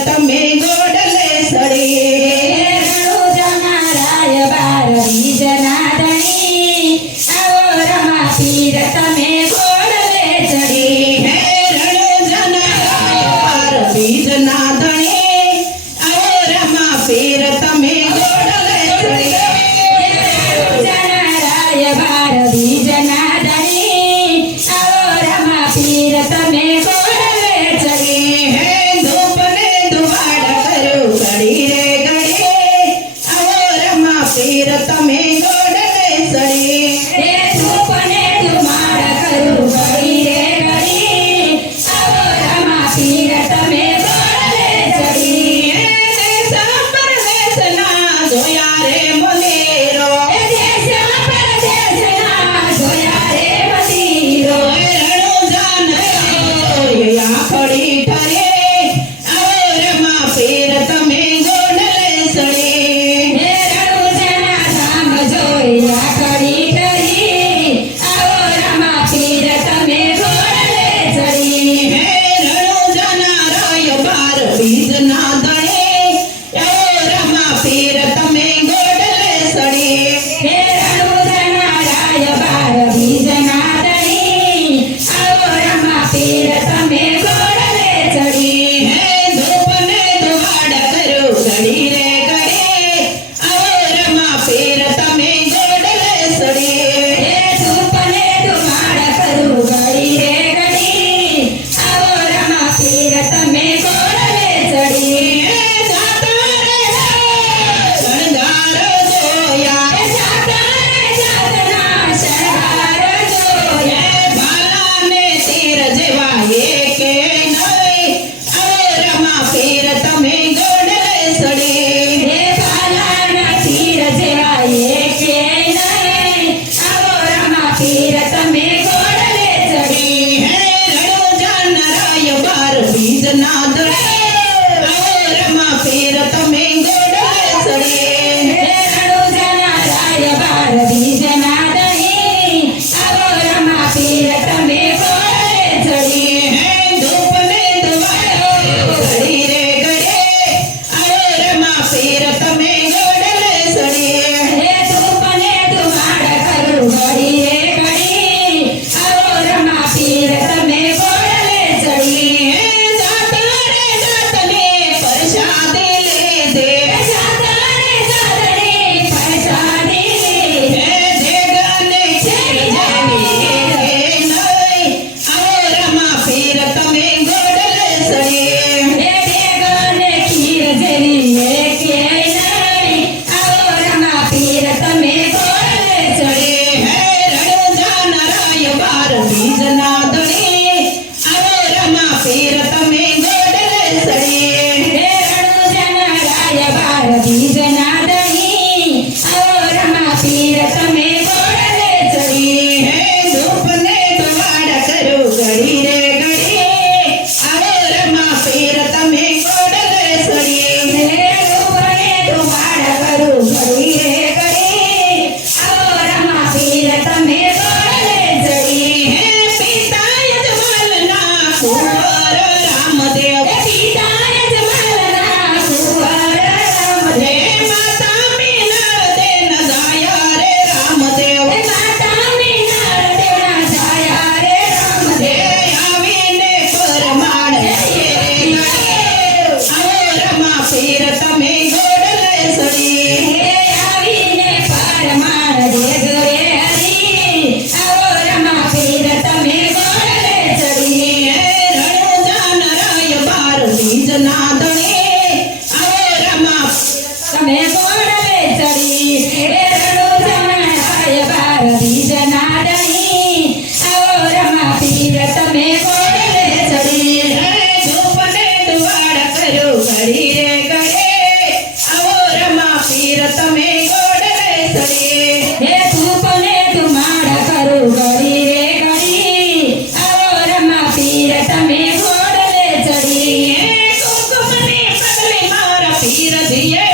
તમે ગોડલે સડી રણુજા રાય બાર બીજના ધણી આવો રમા પીર તમે ગોડલે ચડી હે રણુજા રાય બાર બીજના ધણી આવો રમા પીર તમે ગોડલે ચડી રાય બાર બીજના ધણી આવો રમા પીર તમે ગોડલે ચડી હે ધૂપને ધુવાડ કર્યું ઘડી રે ઘડી આવો રમા પીર તમે ગોડલે સડી હે ધૂપને ધુમાડ કરું ઘડી રે ઘડી આવો રમા પીર તમે ગોડલે ચડી જોયા રે મંદિરો દેશા પરદેશના જોયા રે મંદિરો રણુજાન આખડી ઠરે આવો રમા પીર તમે ગોડલે સડી હે રણુજાના ધામ જોયા ઘડી ઠરી આવો રમા પીર તમે ગોડલે ચડી હે રણુજાના રાય બાર બીજના ધણે આવો રમા પીર તમે ગોડલે સડી હે રણુજાના રાય બાર બીજના ધણી આવો રમા પીર તમે ગોડલે ચડી હે ધૂપને ધુવાડ કર્યું ઘડી રે ઘડી આવો રમા પીર તમે ગોડલે સડી હે ધૂપને ધુમાડ કરું ઘડી રે ઘડી આવો રમા પીર તમે ગોડલે ચડી હે જાતારે શણગાર જોયા હે જાતના જાતના શણગાર જોયા ભાલાને તીર જેવા એકે નહીં આવો રમા પીર તમે ગોડલે સડી હે ભાલાના તીર જેવા એકે નહીં આવો રમા પીર તમે ગોડલે ચડી હે રણુજાન રાય બાર બીજના ધણે આવો રમા પીર તમે ગોડલે સડી હે રણુજાના રાય બાર બીજના ધણી આવો રમા પીર તમે ગોડલે ચડી હે ધૂપને ધુવાડ ઘડી રે ઘડી આવો રમા પીર તમે ગોડલે સડી હે ધૂપને ધુમાડ કરું ઘડી રે ઘડી આવો રમા પીર તમે ગોડલે ચડી હે જાતારે જાતને પરસાદી લીધે જાતને જાતને પરસાદી હે જેગાને ખેર જેવી એકે નહીં આવો રમા પીર તમે ગોડલે સડી હે બેગને ખીર જેવી એકે નહીં આવો રમા પીર તમે ગોડલે ચડી હે રણુજાન રાય બાર બીજના ધણી આવો રમા પીર તમે ગોડલે સડી હે રણુજાના રાય બાર બીજના ધણી આવો રમા પીર તમે ગોડલે ચડી હે ધૂપને ધુવાડ કર્યું ઘડી રે ઘડી આવો રમા પીર તમે ગોડલે સડી હે રૂપને ધુમાડ કરું ઘડી રે ઘડી આવો રમા પીર તમે ગોડલે ચડી હે પિતા યજમાનના કુંવર રામદેવ હે પિતા યજમાનના કુંવર હે રામદેવ માતા મીનળ દેન જાયા રે રામદેવ હે માતા મીનળ દેવના જાયા રે હે રામદેવ આવીને પરમાણ રે ઘડી આવો રમા પીર તમે ગોડલે સડી હે આવીને પરમાર દેગ રે હરી આવો રમા પીર તમે ગોડલે ચડી હે રણુજાન રાય બાર બીજના ધણી આવો રમા તમે ગોડલે ચડી હે રણુજાના રાય બાર બીજના ધણી આવો રમા પીર તમે ગોડલે ચડી હે ધૂપને ધુવાડ કર્યું ઘડી રે ઘડી આવો રમા પીર તમે ગોડલે સડી હે ધૂપને ધુમાડ કરું ઘડી રે ઘડી આવો રમા પીર તમે ગોડલે ચડી હે કુંકુમને પગલે મારા પીર દિયે